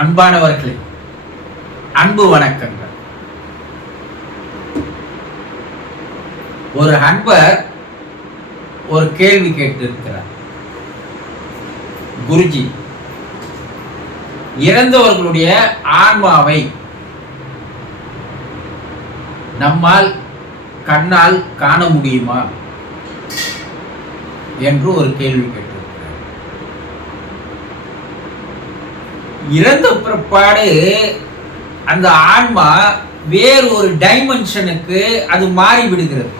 அன்பானவர்களே, அன்பு வணக்கங்கள். ஒரு அன்பர் ஒரு கேள்வி கேட்டிருக்கிறார். குருஜி, இறந்தவர்களுடைய ஆன்மாவை நம்மால் கண்ணால் காண முடியுமா என்று ஒரு கேள்வி கேட்டிருக்கிறார். இறந்த பிற்பாடு அந்த ஆன்மா வேறு ஒரு டைமென்ஷனுக்கு அது மாறிவிடுகிறது.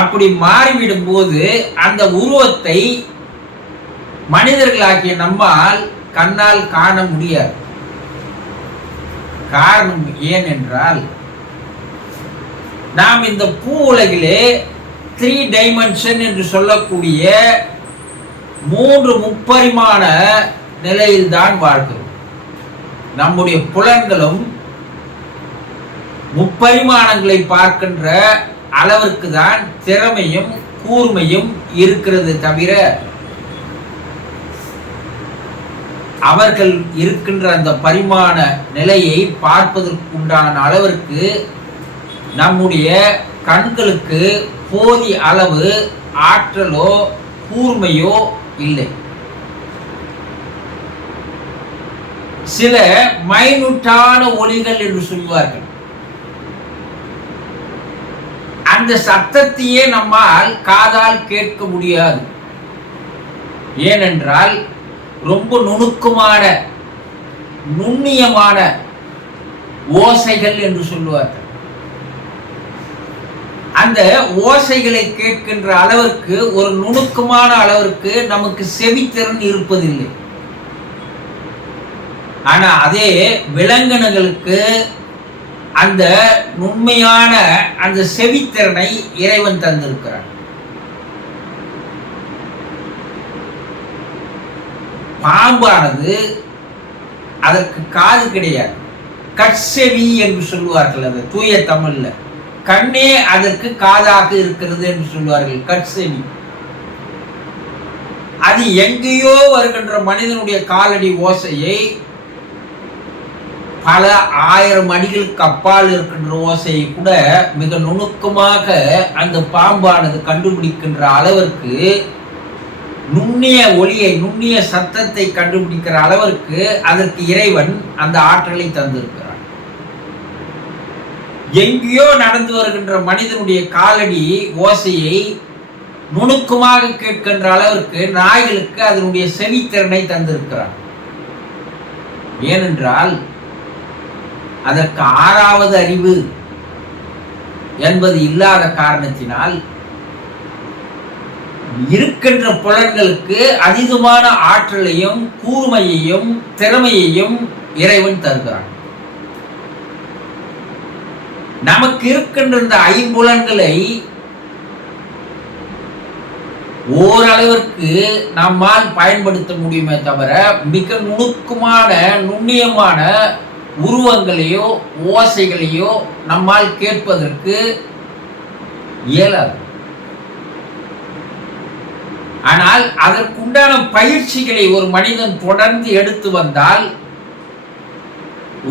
அப்படி மாறிவிடும் போது அந்த உருவத்தை மனிதர்களாகிய நம்மால் கண்ணால் காண முடியாது. காரணம் ஏனென்றால், நாம் இந்த பூ உலகிலே 3 டைமென்ஷன் என்று சொல்லக்கூடிய 3 முப்பரிமாண நிலையில் தான் வாழ்கிறோம். நம்முடைய புலன்களும் முப்பரிமாணங்களை பார்க்கின்ற அளவிற்கு தான் திறமையும் கூர்மையும் இருக்கிறது தவிர, அவர்கள் இருக்கின்ற அந்த பரிமாண நிலையை பார்ப்பதற்குண்டான அளவிற்கு நம்முடைய கண்களுக்கு போதிய அளவு ஆற்றலோ கூர்மையோ இல்லை. சில மைனூட்டான ஒலிகள் என்று சொல்வார்கள். அந்த சத்தத்தையே நம்மால் காதால் கேட்க முடியாது. ஏனென்றால் ரொம்ப நுணுக்கமான நுண்ணியமான ஓசைகள் என்று சொல்லுவார்கள். அந்த ஓசைகளை கேட்கின்ற அளவிற்கு, ஒரு நுணுக்கமான அளவிற்கு நமக்கு செவித்திறன் இருப்பதில்லை. ஆனா அதே விலங்கினங்களுக்கு அந்த நுண்மையான அந்த செவித்திறனை இறைவன் தந்திருக்கிறார். பாம்பானது அதற்கு காது கிடையாது, கட்செவி என்று சொல்லுவார்கள். அது தூய தமிழ்ல கண்ணே அதற்கு காதாக இருக்கிறது என்று சொல்வார்கள், கட்செவி. அது எங்கேயோ வருகின்ற மனிதனுடைய காலடி ஓசையை பல 1000 அடிகளுக்கு அப்பால் இருக்கின்ற ஓசையை கூட மிக நுணுக்கமாக அந்த பாம்பானது கண்டுபிடிக்கின்ற அளவிற்கு, நுண்ணிய ஒலியை நுண்ணிய சத்தத்தை கண்டுபிடிக்கிற அளவிற்கு அதற்கு இறைவன் அந்த ஆற்றலை தந்திருக்கிறார். எங்கேயோ நடந்து வருகின்ற மனிதனுடைய காலடி ஓசையை நுணுக்கமாக கேட்கின்ற அளவிற்கு நாய்களுக்கு அதனுடைய செவித்திறனை தந்திருக்கிறார். ஏனென்றால் அதற்கு 6வது அறிவு என்பது இல்லாத காரணத்தினால் இருக்கின்ற புலன்களுக்கு அதீதமான ஆற்றலையும் கூர்மையையும் திறமையையும் இறைவன் தருகிறான். நமக்கு இருக்கின்ற இந்த 5 புலன்களை ஓரளவிற்கு நம்மால் பயன்படுத்த முடியுமே தவிர, மிக நுணுக்கமான நுண்ணியமான உருவங்களையோ ஓசைகளையோ நம்மால் கேட்பதற்கு இயலாது. ஆனால் அதற்குண்டான பயிற்சிகளை ஒரு மனிதன் தொடர்ந்து எடுத்து வந்தால்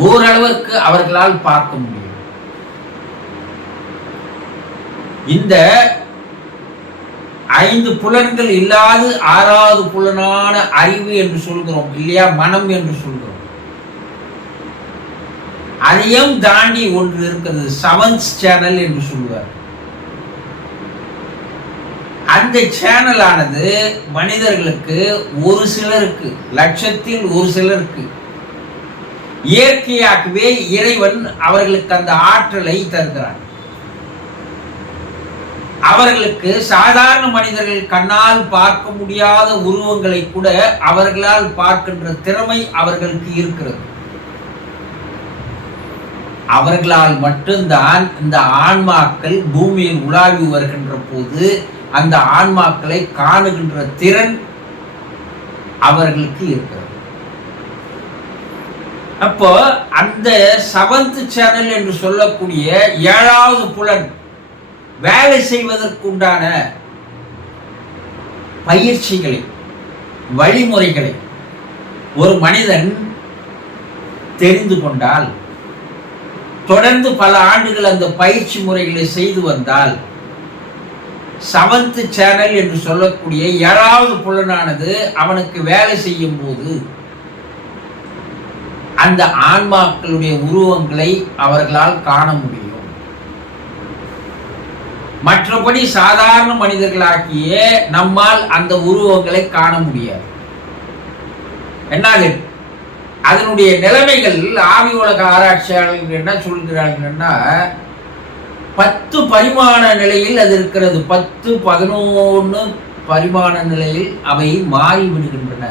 ஓரளவிற்கு அவர்களால் பார்க்க முடியும். இந்த 5 புலன்கள் இல்லாது 6வது புலனான அறிவு என்று சொல்கிறோம் இல்லையா, மனம் என்று சொல்கிறோம். அதையும் தாண்டி ஒன்று இருக்கிறது, 7th சேனல் என்று சொல்லுவார். அந்த சேனல் ஆனது மனிதர்களுக்கு, ஒரு சிலருக்கு, லட்சத்தில் ஒரு சிலருக்கு இயற்கையாகவே இறைவன் அவர்களுக்கு அந்த ஆற்றலை தருகிறார். அவர்களுக்கு சாதாரண மனிதர்கள் கண்ணால் பார்க்க முடியாத உருவங்களை கூட அவர்களால் பார்க்கின்ற திறமை அவர்களுக்கு இருக்கிறது. அவர்களால் மட்டும்தான் இந்த ஆன்மாக்கள் பூமியில் உலாவி வருகின்ற போது அந்த ஆன்மாக்களை காணுகின்ற திறன் அவர்களுக்கு இருக்கிறது. அப்போ அந்த 7th சேனல் என்று சொல்லக்கூடிய 7வது புலன் வேலை செய்வதற்குண்டான பயிற்சிகளை வழிமுறைகளை ஒரு மனிதன் தெரிந்து கொண்டால், தொடர்ந்து பல ஆண்டுகள் அந்த பயிற்சி முறைகளை செய்து வந்தால், 7th சேனல் என்று சொல்லக்கூடிய 7வது புலனானது அவனுக்கு வேலை செய்யும் போது அந்த ஆன்மாக்களுடைய உருவங்களை அவர்களால் காண முடியும். மற்றபடி சாதாரண மனிதர்களாகிய நம்மால் அந்த உருவங்களை காண முடியாது. என்ன அதனுடைய நிலைமைகள் ஆவி உலக ஆராய்ச்சியாளர்கள் என்ன சொல்கிறார்கள்னா, 10 பரிமாண நிலையில் அது இருக்கிறது. 10, 11 பரிமாண நிலையில் அவை மாறிவிடுகின்றன.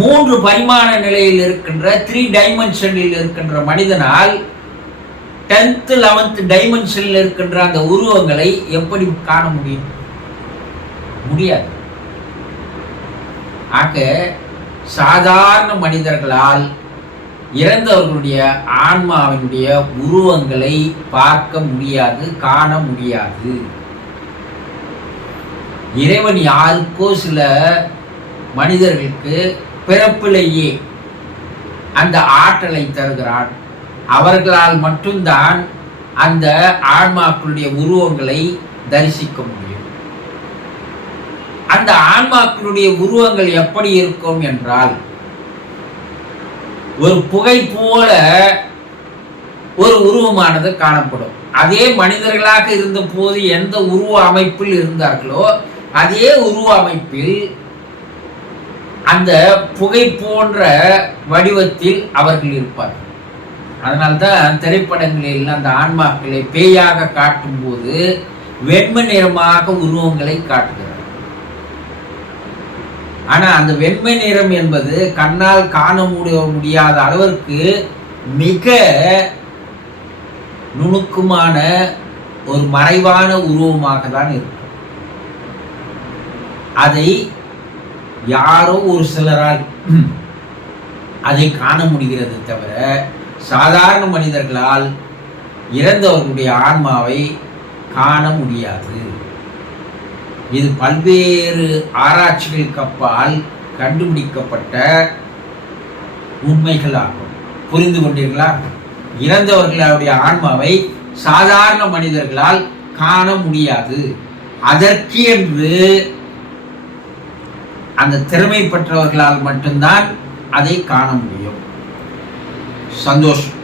3 பரிமாண நிலையில் இருக்கின்ற 3 டைமென்ஷனில் இருக்கின்ற மனிதனால் 10th 11th டைமென்ஷனில் இருக்கின்ற அந்த உருவங்களை எப்படி காண முடியும்? முடியாது. ஆக சாதாரண மனிதர்களால் இறந்தவர்களுடைய ஆன்மாவினுடைய உருவங்களை பார்க்க முடியாது, காண முடியாது. இறைவன் யாருக்கோ சில மனிதர்களுக்கு பிறப்பிலேயே அந்த ஆற்றலை தருகிறான். அவர்களால் மட்டும்தான் அந்த ஆன்மாக்களுடைய உருவங்களை தரிசிக்க முடியும். அந்த ஆன்மாக்களுடைய உருவங்கள் எப்படி இருக்கும் என்றால், ஒரு புகை போல ஒரு உருவமானது காணப்படும். அதே மனிதர்களாக இருந்த போது எந்த உருவ அமைப்பில் இருந்தார்களோ அதே உருவ அமைப்பில் அந்த புகை போன்ற வடிவத்தில் அவர்கள் இருப்பார்கள். அதனால்தான் திரைப்படங்களில் அந்த ஆன்மாக்களை பேயாக காட்டும் போது வெண்மை நிறமாக உருவங்களை காட்டுகிறார். ஆனா அந்த வெண்மை நிறம் என்பது கண்ணால் காண முடியாத அளவிற்கு மிக நுணுக்கமான ஒரு மறைவான உருவமாக தான் இருக்கும். அதை யாரோ ஒரு சிலரால் அதை காண முடிகிறது தவிர சாதாரண மனிதர்களால் இறந்தவர்களுடைய ஆன்மாவை காண முடியாது. இது பல்வேறு ஆராய்ச்சிகளுக்கு அப்பால் கண்டுபிடிக்கப்பட்ட உண்மைகளாகும். புரிந்து கொண்டீர்களா? இறந்தவர்களுடைய ஆன்மாவை சாதாரண மனிதர்களால் காண முடியாது. அதற்கு என்று அந்த திறமை பெற்றவர்களால் மட்டும்தான் அதை காண முடியும். சந்தோஷம்.